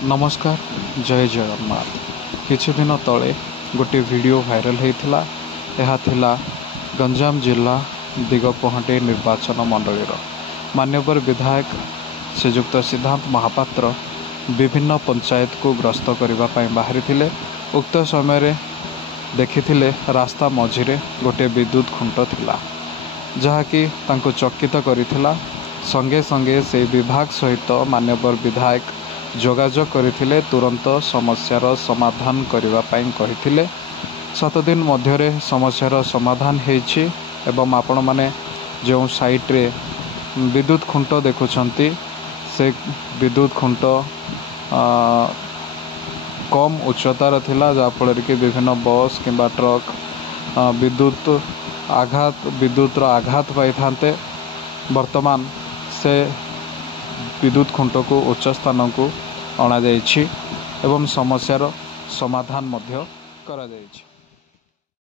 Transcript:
नमस्कार जय जगन्नाथ। किछि दिन तले गोटे वीडियो वायरल होता। यह थिला गंजाम जिला दिगपहटी निर्वाचन मंडलीर मान्यवर विधायक श्रीजुक्त सिद्धांत महापात्र विभिन्न पंचायत को ग्रस्त करने बाहरी थिले। उक्त समय देखिथिले रास्ता मझिरे गोटे विद्युत खुंट थिला जहाँकि तांको चकित करिथिला। संगे संगे से विभाग सहित मान्यवर विधायक जोगाजोग करथिले, तुरंत समस्यार समाधान करबा पई कहिथिले। 7 दिन मध्यरे समस्यार समाधान हेछि एवं आपण माने जो साइट रे विद्युत खुंट देखुछंती से विद्युत खुंट कम उच्चतार थिला, जहाँ फल कि विभिन्न बस किंबा ट्रक विद्युत आघात पाई थांते। वर्तमान से विद्युत खुंट को उच्च स्थान को अणा जाइछि एवं समस्यार समाधान मध्य करा जाइछि।